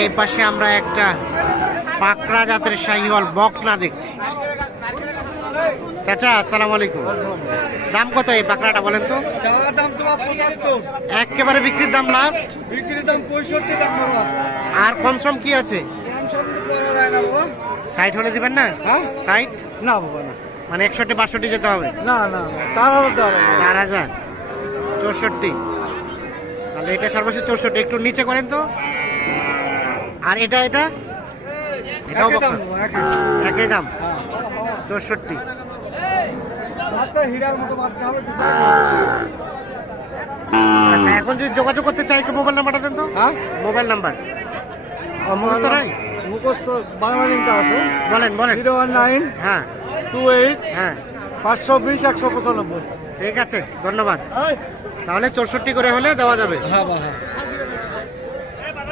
এই পাশে আমরা একটা পাকড়া জাতের শাহিওয়াল বকনা দেখছি। চাচা আসসালামু আলাইকুম। দাম কত এই পাকড়াটা বলেন তো? দাম তোমার 75, একেবারে বিক্রির দাম লাস্ট, বিক্রির দাম 65 দাম বাবা। আর কমসম কি আছে? দাম সব করা যায় না বাবা। সাইড হলে দিবেন না? হ্যাঁ সাইড না বাবা না, মানে 61-62 যেতে হবে। না না 4000 দেওয়া লাগবে। 4000 64, তাহলে এটা সর্বশেষ 64, একটু নিচে করেন তো। আর এটা এটাও একই দাম বকনা? বাবা, একই। একই দাম হ্যাঁ। 64। বাচ্চা হীরার মতো বাচ্চা হবে। আচ্ছা, এখন যদি যোগাযোগ করতে চাই একটু মোবাইল নাম্বারটা দেন তো। হ্যাঁ মোবাইল নাম্বার মুখস্থ নাই? মুখস্থ বাংলা লিঙ্কটা আছে। বলেন বলেন। 019 হ্যাঁ 28 হ্যাঁ 520 195। ঠিক আছে, ধন্যবাদ। তাহলে 64 করে হলে দেওয়া যাবে। হ্যাঁ বাবা।